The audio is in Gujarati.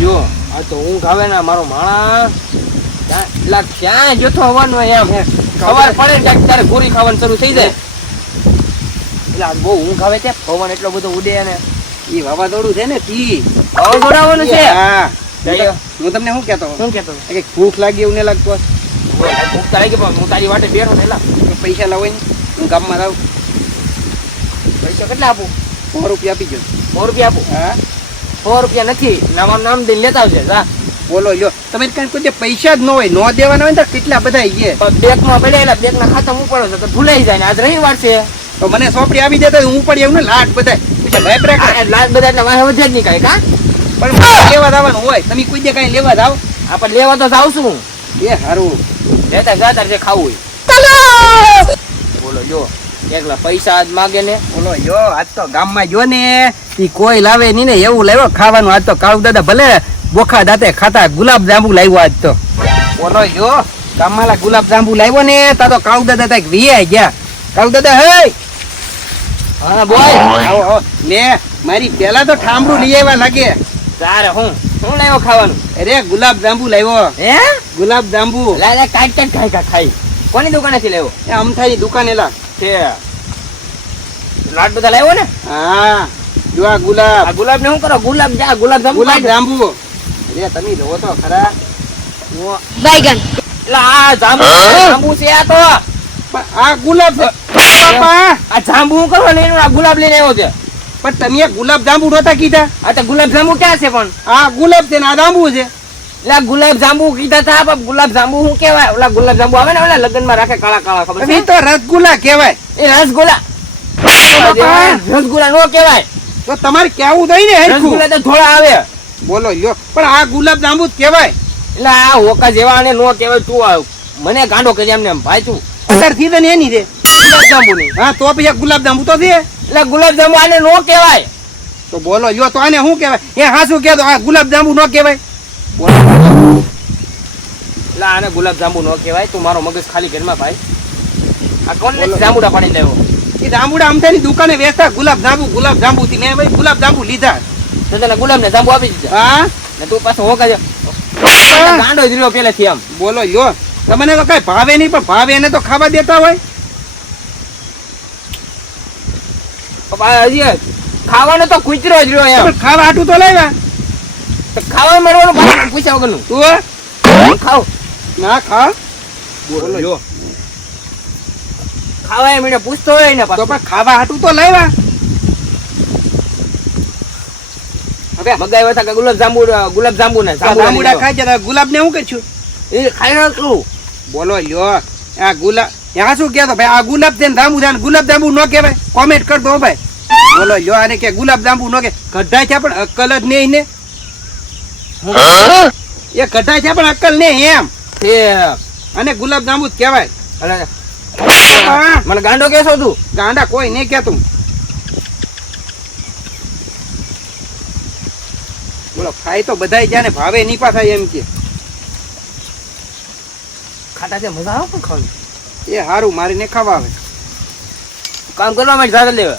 જો આ તો ઊંઘ આવે ને મારો માણસ ક્યાં જતો હોવાનો એમ સવાર પડે ને ત્યારે ગોળી ખાવાનું શરૂ થઈ જાય. એટલે બહુ ઊંઘ આવે છે. પવન એટલો બધો ઉડે ને એ વાવાઝોડું છે ને તી વાવાઝોડું આવવાનું છે. હા હું તમને શું કેતો કે ભૂખ લાગી એવું ને લાગતો ભૂખ તો લાગી પણ હું તારી વાટે બેઠો ને પૈસા લાવો ને હું ગામમાં લાવું. પૈસા કેટલા આપું? 100 રૂપિયા આપી ગયો. 100 રૂપિયા આપું? હા 100 રૂપિયા નથી. નામ દઈને લેતા આવજે. જા બોલો લ્યો તમે કઈ કોઈ પૈસા જ ન હોય નો દેવાના હોય ને તો કેટલા બધા છે. બેંકમાં પડેલા બેંકના ખાતામાં પડ્યો તો ભૂલાઈ જાય ને આજ રવિવાર છે તો મને સોપડી આપી દેતા હું પડી એવું ને લાટ બધા લાજ બધા એટલે વાહે વધે જ નહીં કાંઈ કા પણ લેવા જવાનું હોય તમે કોઈ દે કઈ લેવા જાવ આપણે લેવા તો જાવ છું એ સારું લેતા જાતા જે ખાવું બોલો જો એકલા પૈસા આજ માગે ને બોલો જો આજ તો ગામમાં જો ને ઈ કોઈ લાવે નહીં ને એવું લાવ્યો ખાવાનું. આજ તો કાળુ દાદા ભલે બોખા દાંતે ખાતા ગુલાબ જાંબુ લાવ્યો આજ તો. બોલો જો ગામમાં ગુલાબ જાંબુ લાવ્યો ને તા તો કાળુ દાદા તક વીઆઈ ગયા. કાળુ દાદા હે હા બોય આવો લે મારી પેલા તો ઠામડું લઈ આવ્યા લાગે. તારે હું લાવ્યો ખાવાનું? અરે ગુલાબ જાંબુ લાવ્યો. હે ગુલાબ જાંબુ લા કાટ ખાઈ કોની દુકાનેથી લાવ્યો? એ અમથાની દુકાને લા છે. લાડ બધા લાવ્યો ને? હા જો આ ગુલાબ ને શું કરો? ગુલાબ જાંબુ અરે તમે જોવો તો ખરા बैगन આ જાંબુ છે. આ તો આ ગુલાબ આ જાંબુ હું કરવા લઈને આ ગુલાબ લઈને આવ્યો છે. પણ તમે ગુલાબ જાંબુ નતા કીધા? આ તો ગુલાબ જાંબુ ક્યાં છે? પણ આ ગુલાબ છે ને આ જાંબુ છે. એટલે ગુલાબ જાંબુ કીધા તા પણ ગુલાબ જાંબુ શું કહેવાય? ઓલા ગુલાબ જાંબુ આવે ને ઓલા લગ્ન માં રાખે કાળા કાળા ખબર છે? એ તો રસગુલ્લા કહેવાય. એ રસગુલ્લા રસગુલ્લા નો કહેવાય. તો તમારે કેવું થઈ ને રસગુલ્લા તો થોડા આવે. બોલો લ્યો પણ આ ગુલાબ જાંબુ જ કહેવાય. એટલે આ હોકા જેવા ને નો કહેવાય. તું મને ગાંડો કરી એમને ભાઈ તું અત્યાર સીઝન એની છે ગુલાબ જાંબુ ની. હા તો પછી ગુલાબ જાંબુ તો છે. એટલે ગુલાબ જાંબુ આને નો કહેવાય. તો બોલો લ્યો તો આને શું કહેવાય? એ હાસું કહે તો આ ગુલાબ જાંબુ નો કહેવાય. એટલે આને ગુલાબ જાંબુ નો કહેવાય. તું મારો મગજ ખાલી ઘરમાં ભાઈ. આ કોણ જાંબુડા પાડી લેવો? એ જાંબુડા અમથાની દુકાને વેચતા ગુલાબ જાંબુ થી મેં ભાઈ ગુલાબ જાંબુ લીધા. તો તને ગુલાબ ને જાંબુ આપી દીધા. હા ને તું પાછો હોકા ગાંડો જ રહ્યો પેલેથી આમ. બોલો લ્યો તમને તો કઈ ભાવે નહીં પણ ભાવે એને તો ખાવા દેતા હોય. હજી ખાવાનો તો કુતરો જ રહ્યો એમ. પણ ખાવા હાટું તો લાવ્યા. ખાવા મળવાનું પૂછ્યા વગરનું તું ખાવ ના ખા. બોલો જો ખાવા એમ પૂછતો હોય ને તો પણ ખાવા હાટું તો લાવ્યા. હવે મગાવ્યા હતા કે ગુલાબ જાંબુ ને જાંબુડા ખાઈ જતા ગુલાબ ને હું કહીશું એ ખાઈ રહ્યો છું. બોલો લ્યો આ ગુલાબ ત્યાં શું કહેતો ભાઈ આ ગુલાબ છે ને જાંબુ છે ગુલાબ જાંબુ ન કહેવાય. કોમેન્ટ કર દો ભાઈ. બોલો લ્યો આને કે ગુલાબ જાંબુ ન કે ગઢા છે પણ અક્કલ જ નહીં ને. એ ગઢા છે પણ અક્કલ નહીં એમ. અને ગુલાબ જાંબુ જ કહેવાય. મને ગાંડો કેસો તું? ગાંડા કોઈ નહીં કેતું. બોલો ખાય તો બધાય જ્યાં ને ભાવે નહીં પાછા એમ કે ખાતા છે મજા આવે પણ ખાવાનું. એ સારું મારે ને ખાવા આવે. કામ કરવા માટે જાતે લેવા